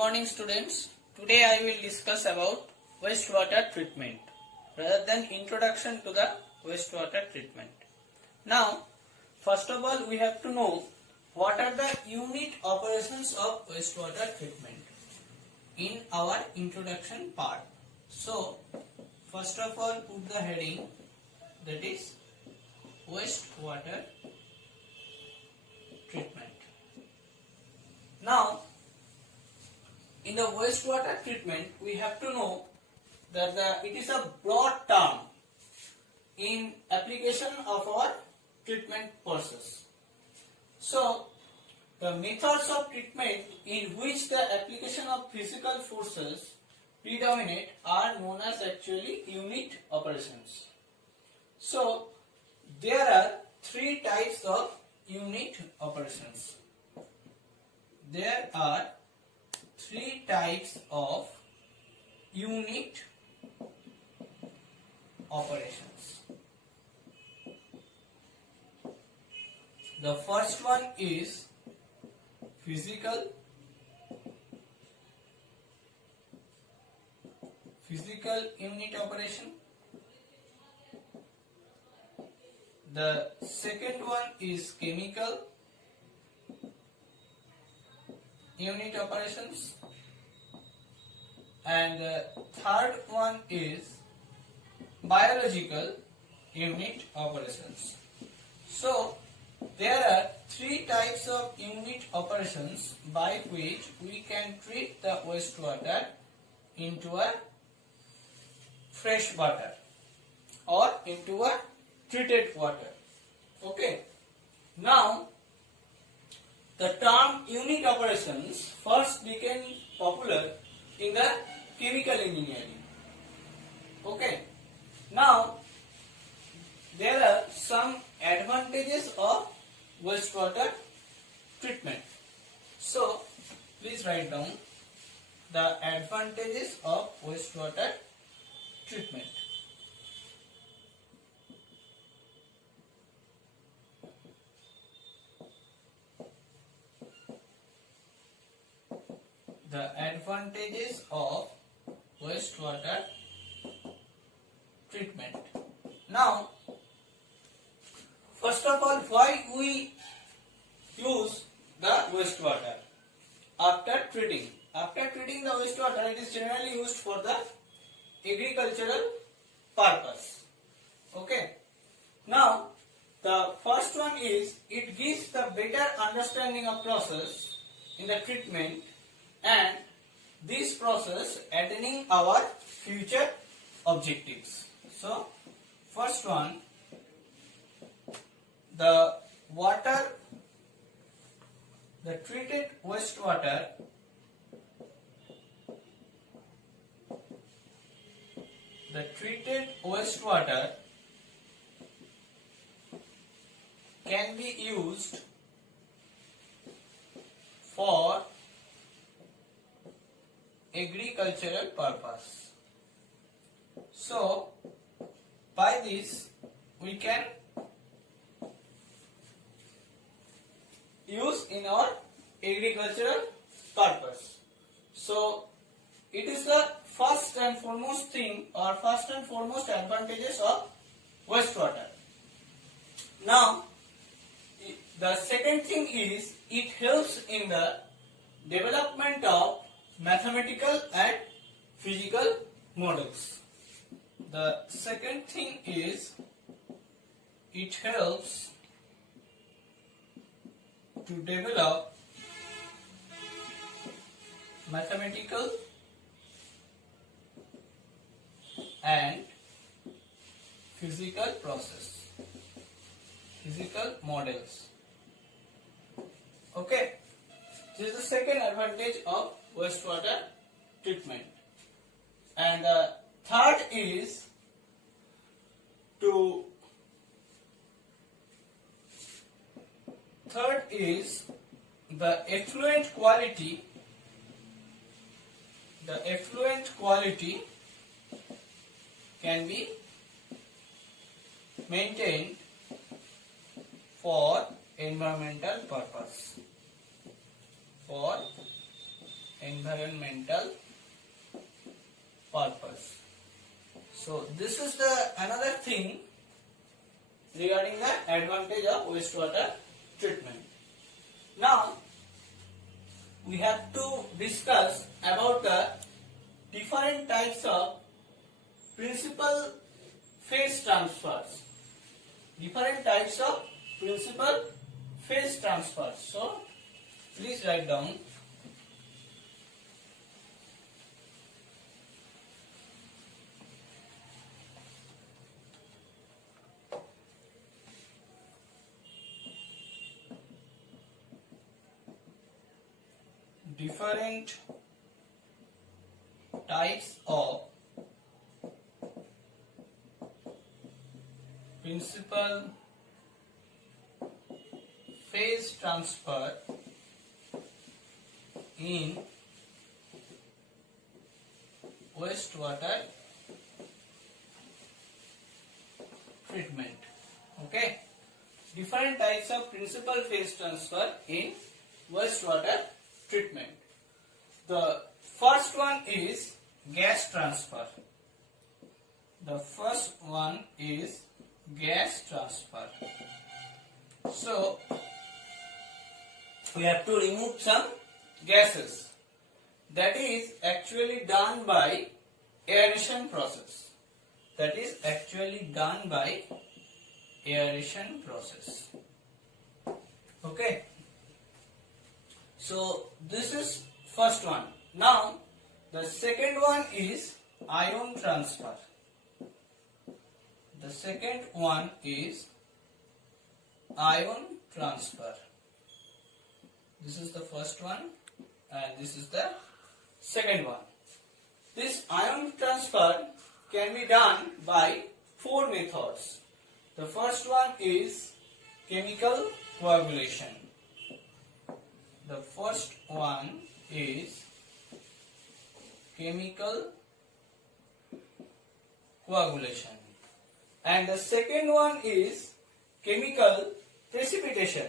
morning students. Today I will discuss about wastewater treatment rather than introduction to the wastewater treatment. Now, first of all we have to know what are the unit operations of wastewater treatment in our introduction part. So, first of all put the heading that is wastewater treatment. Now, in the wastewater treatment, we have to know that it is a broad term in application of our treatment process. So, the methods of treatment in which the application of physical forces predominate are known as actually unit operations. So, there are three types of unit operations. There are three types of unit operations. The first one is physical unit operation. The second one is chemical unit operations, and the third one is biological unit operations. So there are three types of unit operations by which we can treat the wastewater into a fresh water or into a treated water. Okay. Now, the term unit operations first became popular in the chemical engineering. Okay. Now, there are some advantages of wastewater treatment. So, please write down the advantages of wastewater treatment. The advantages of wastewater treatment. Now, first of all, why we use the wastewater after treating? After treating the wastewater, it is generally used for the agricultural purpose. Okay. Now, the first one is it gives the better understanding of process in the treatment, and this process attaining our future objectives. So, first one, the treated wastewater can be used for agricultural purpose. So, by this we can use in our agricultural purpose. So, it is the first and foremost thing or first and foremost advantages of wastewater. Now, the second thing is it helps in the development of mathematical and physical models. The second thing is it helps to develop mathematical and physical models. Okay, this is the second advantage of wastewater treatment. And the third is the effluent quality. The effluent quality can be maintained for environmental purpose. environmental purpose. So this is the another thing regarding the advantage of wastewater treatment. Now we have to discuss about the different types of principal phase transfers. Different types of principal phase transfers. So please write down. Different types of principal phase transfer in wastewater treatment. Okay, different types of principal phase transfer in wastewater treatment. The first one is gas transfer. The first one is gas transfer. So we have to remove some gases. That is actually done by aeration process. That is actually done by aeration process. Okay. So this is first one. Now the second one is ion transfer. The second one is ion transfer. This is the first one and this is the second one. This ion transfer can be done by four methods. The first one is chemical coagulation. The first one is chemical coagulation and the second one is chemical precipitation.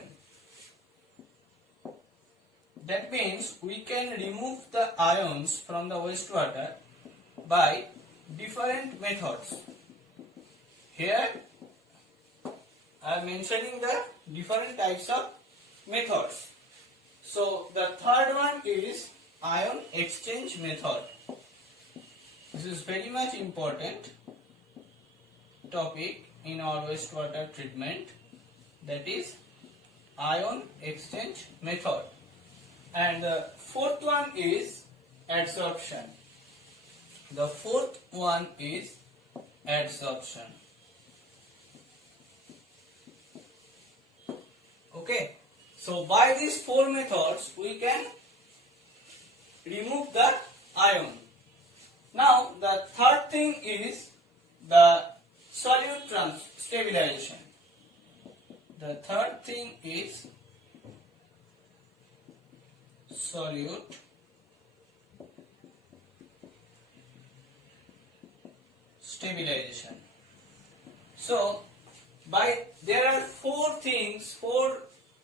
That means we can remove the ions from the wastewater by different methods. Here I am mentioning the different types of methods. So the third one is ion exchange method. This is very much important topic in our wastewater treatment, that is ion exchange method. And the fourth one is adsorption. The fourth one is adsorption. Okay. So by these four methods we can remove the ion. Now the third thing is the solute stabilization. The third thing is solute stabilization. So there are four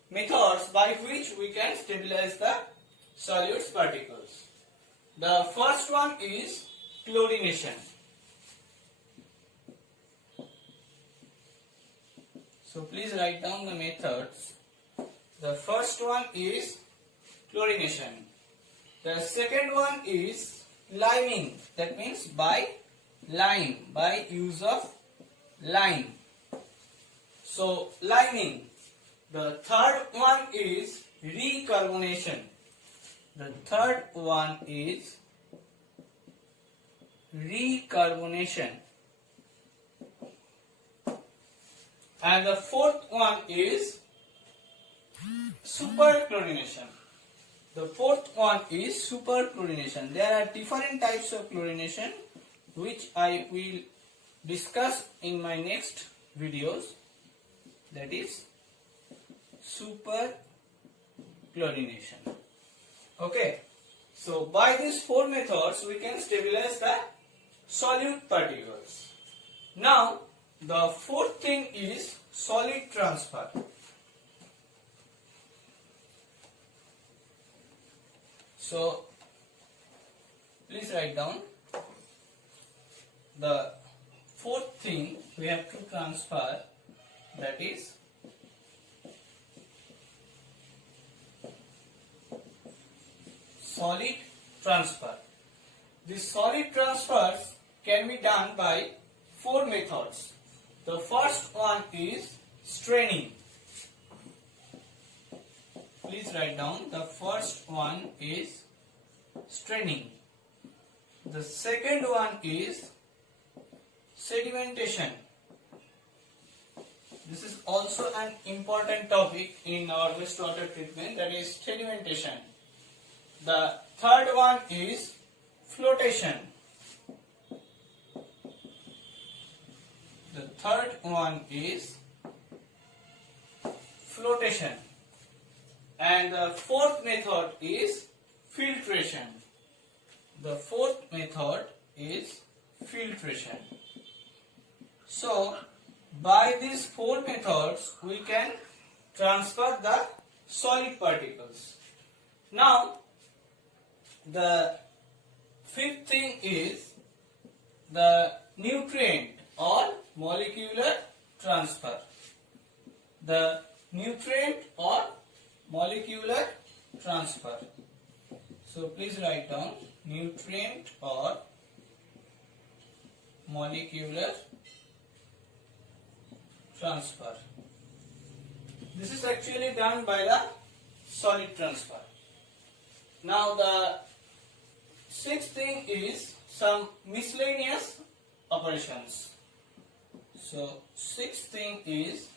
methods by which we can stabilize the solute particles. The first one is chlorination. So please write down the methods. The first one is chlorination. The second one is liming. That means by use of lime. So liming. The third one is recarbonation. The third one is recarbonation. And the fourth one is superchlorination. The fourth one is superchlorination. There are different types of chlorination which I will discuss in my next videos. That is superchlorination. Okay. So by these four methods we can stabilize the solute particles. Now the fourth thing is solid transfer. So please write down the fourth thing we have to transfer, that is solid transfer. This solid transfers can be done by four methods. The first one is straining. Please write down, the first one is straining. The second one is sedimentation. This is also an important topic in our wastewater treatment, that is sedimentation. The third one is flotation. The third one is flotation. And the fourth method is filtration. The fourth method is filtration. So, by these four methods, we can transfer the solid particles. Now, the fifth thing is the nutrient or molecular transfer. The nutrient or molecular transfer. So please write down nutrient or molecular transfer. This is actually done by the solid transfer. Now the sixth thing is some miscellaneous operations. So sixth thing is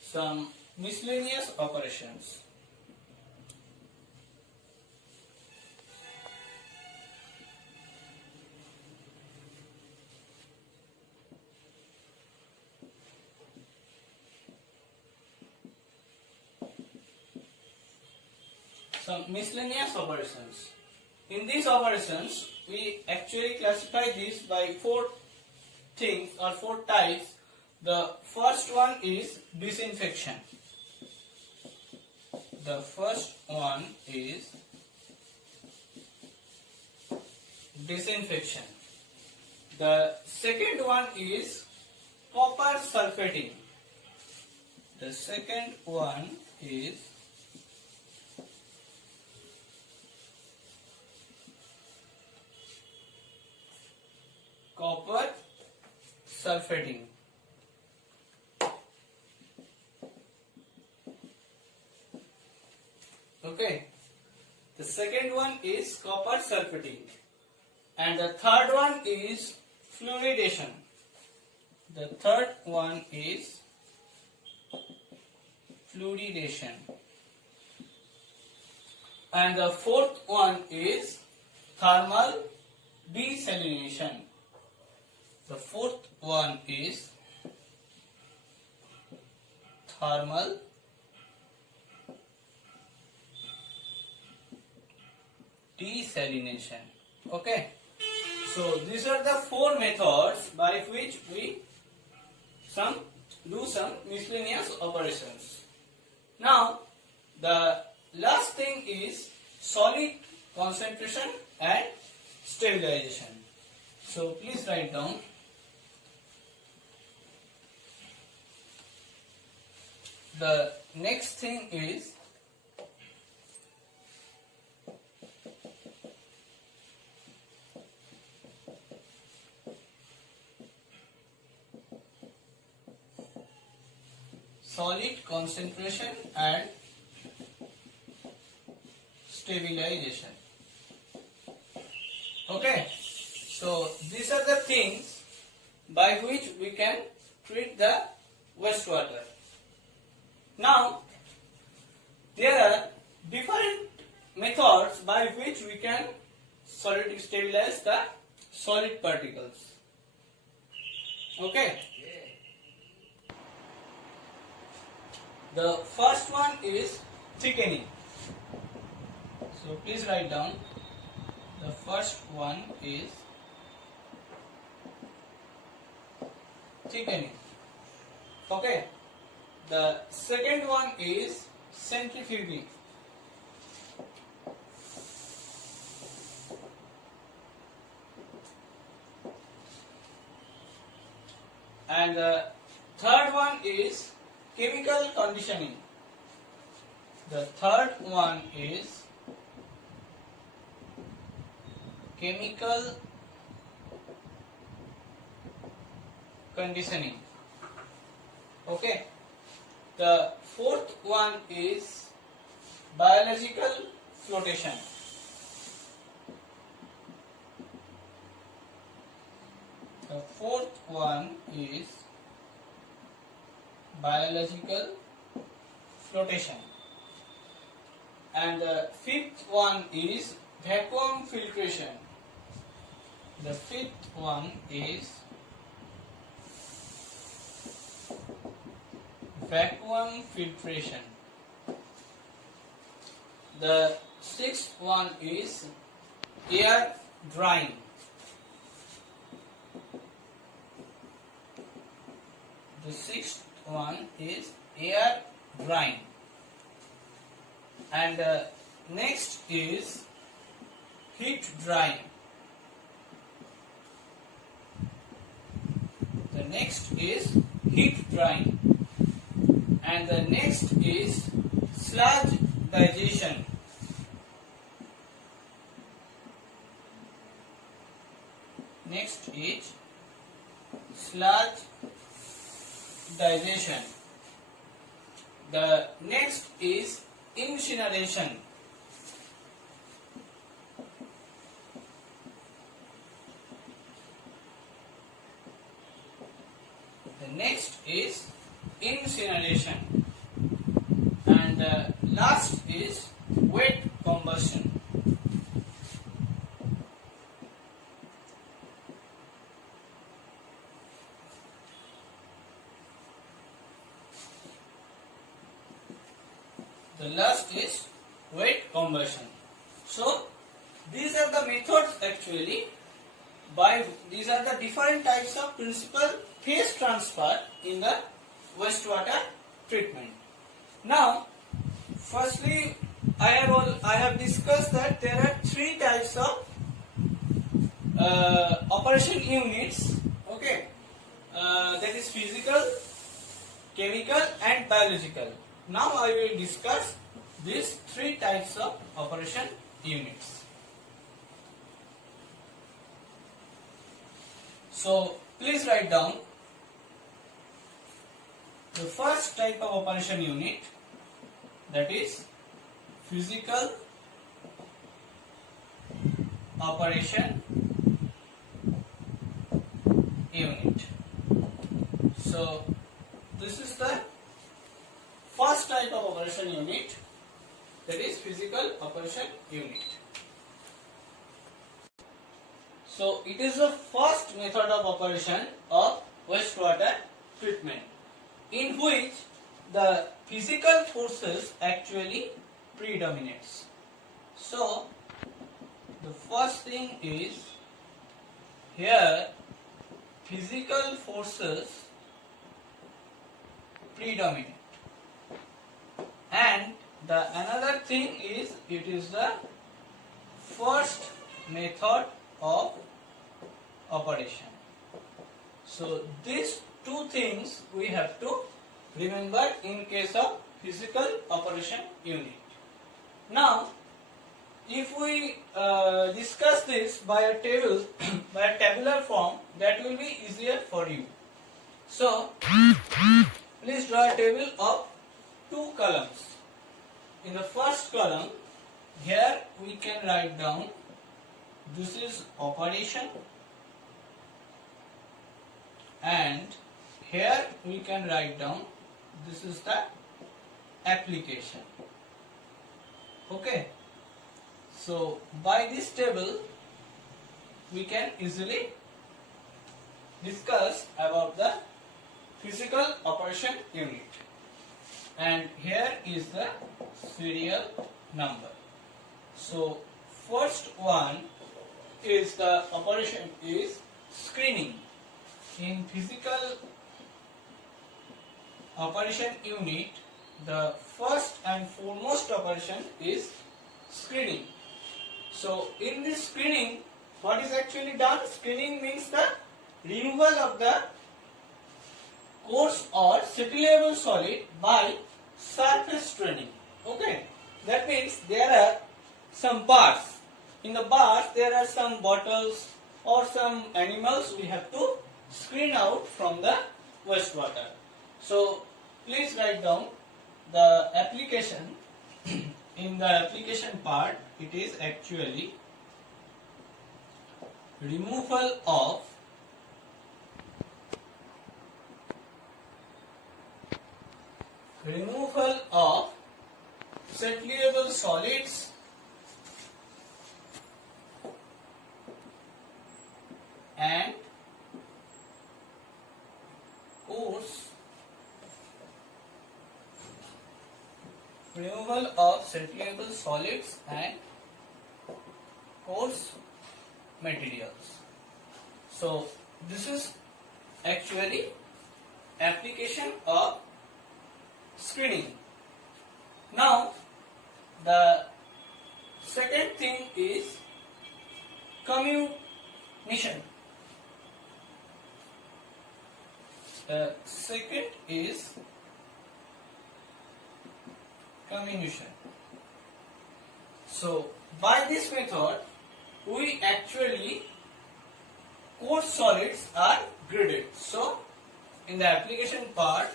some miscellaneous operations. Some miscellaneous operations. In these operations, we actually classify this by four things or four types. The first one is disinfection. The first one is disinfection. The second one is copper sulfating. The second one is copper sulfating. Okay, the second one is copper sulfating, and the third one is fluoridation. The third one is fluoridation, and the fourth one is thermal desalination. The fourth one is thermal desalination. Okay, so these are the four methods by which we do some miscellaneous operations. Now the last thing is solid concentration and stabilization. So please write down the next thing is solid concentration and stabilization. Okay, so these are the things by which we can treat the wastewater. Now, there are different methods by which we can stabilize the solid particles. Okay. The first one is thickening. So please write down. The first one is thickening. Okay. The second one is centrifuging. And the third one is chemical conditioning. The third one is chemical conditioning. Okay. The fourth one is biological flotation. The fourth one is biological flotation. And the fifth one is vacuum filtration. The fifth one is vacuum filtration. The sixth one is air drying. The sixth one is air drying. And next is heat drying. The next is heat drying. And the next is sludge digestion. Next is sludge digestion. The next is incineration. The next is incineration. And last is wet combustion. The last is wet combustion. So these are the methods actually. These are the different types of principal phase transfer in the wastewater treatment. Now, firstly, I have discussed that there are three types of operation units. Okay, that is physical, chemical, and biological. Now I will discuss these three types of operation units. So please write down the first type of operation unit, that is physical operation unit. So this is the first type of operation unit, that is physical operation unit. So it is the first method of operation of wastewater treatment, in which the physical forces actually predominates. So the first thing is, here physical forces predominate. And the another thing is, it is the first method of operation. So these two things we have to remember in case of physical operation unit. Now, if we discuss this by a table, by a tabular form, that will be easier for you. So please draw a table of two columns. In the first column, here we can write down, this is operation, and here we can write down, this is the application. Okay, so by this table we can easily discuss about the physical operation unit. And here is the serial number. So first one is the operation is screening. In physical operation unit, the first and foremost operation is screening. So in this screening, what is actually done? Screening means the removal of the coarse or settleable solid by surface straining. Okay, that means there are some bars. In the bars there are some bottles or some animals we have to screen out from the wastewater. So please write down the application. In the application part, it is actually removal of settleable solids and coarse materials. So this is actually application of screening. Now the second thing is comminution. The second is comminution. So by this method we actually coarse solids are graded. So in the application part,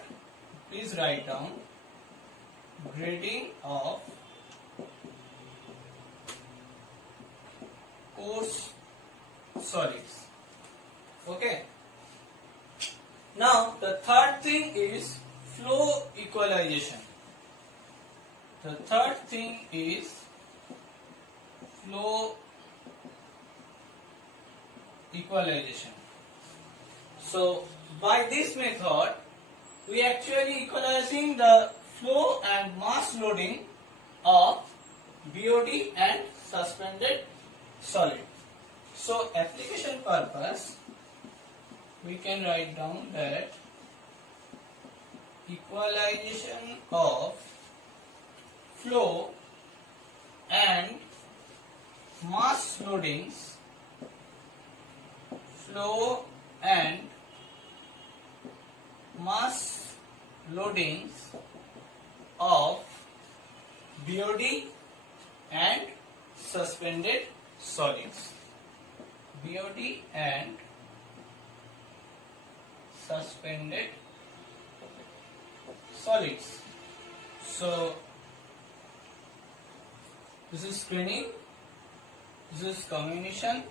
please write down grading of coarse solids. Okay. Now the third thing is flow equalization. The third thing is flow equalization. So by this method we actually equalizing the flow and mass loading of BOD and suspended solid. So application purpose we can write down that equalization of flow and mass loadings of BOD and suspended solids. BOD and suspended solids. So this is screening, this is comminution,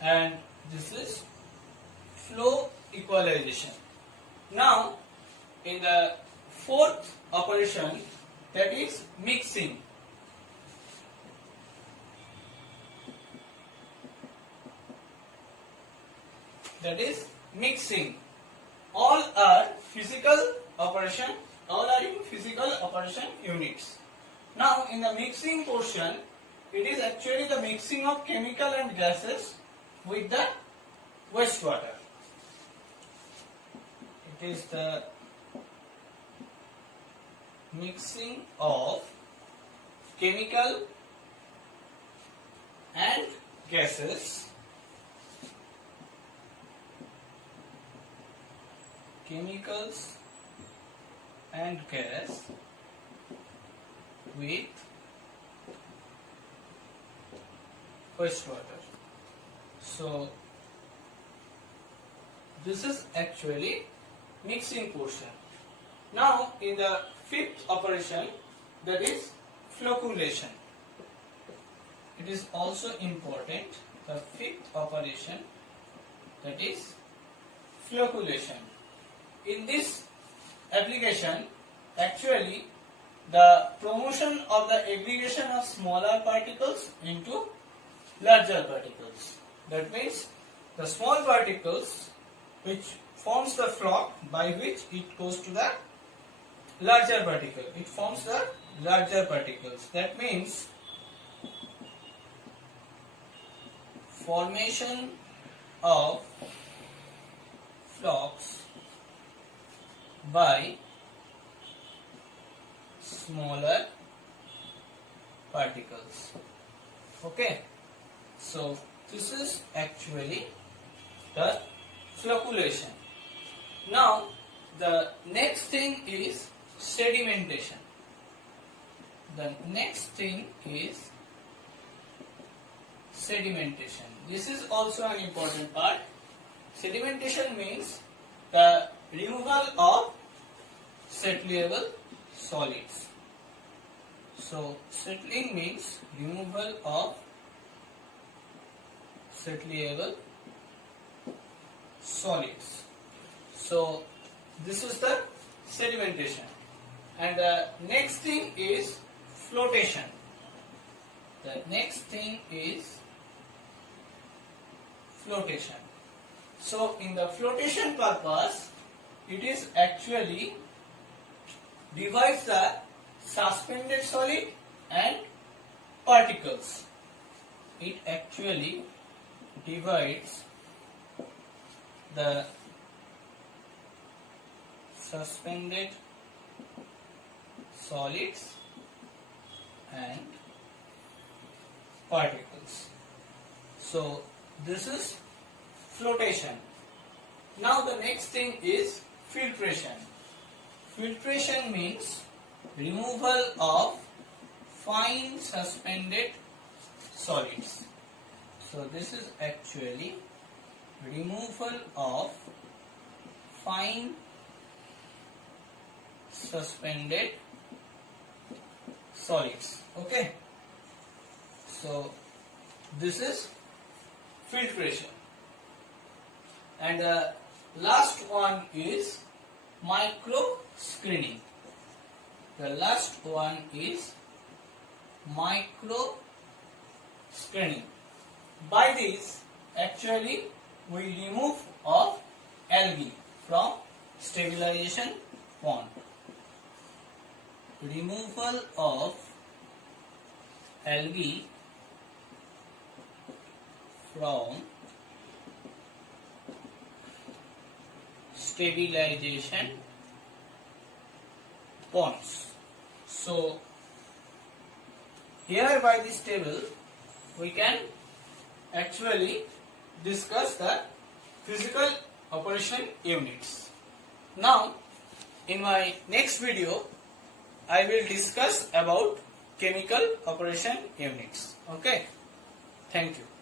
and this is flow equalization. Now in the fourth operation, that is mixing. That is mixing. All are physical operation, all are in physical operation units. Now in the mixing portion, it is actually the mixing of chemical and gases with the wastewater. It is the mixing of chemical and gases with wastewater. So this is actually mixing portion. Now in the fifth operation, that is flocculation. It is also important. The fifth operation, that is flocculation. In this application, actually the promotion of the aggregation of smaller particles into larger particles. That means the small particles which forms the floc by which it goes to the larger particle. It forms the larger particles. That means formation of flocs by smaller particles. Okay. So this is actually the flocculation. Now the next thing is sedimentation. The next thing is sedimentation. This is also an important part. Sedimentation means the removal of settleable solids. So settling means removal of settleable solids. So this is the sedimentation. And the next thing is flotation. The next thing is flotation. So in the flotation purpose, it is actually divides the suspended solid and particles. It actually divides the suspended solids and particles. So this is flotation. Now the next thing is filtration. Filtration means removal of fine suspended solids. So this is actually removal of fine suspended solids. Okay. So this is filtration. And the last one is micro screening. The last one is micro screening. By this, actually, we remove of algae from stabilization pond. Removal of algae from stabilization ponds. So here by this table we can actually discuss the physical operation units. Now in my next video I will discuss about chemical operation units. Okay, thank you.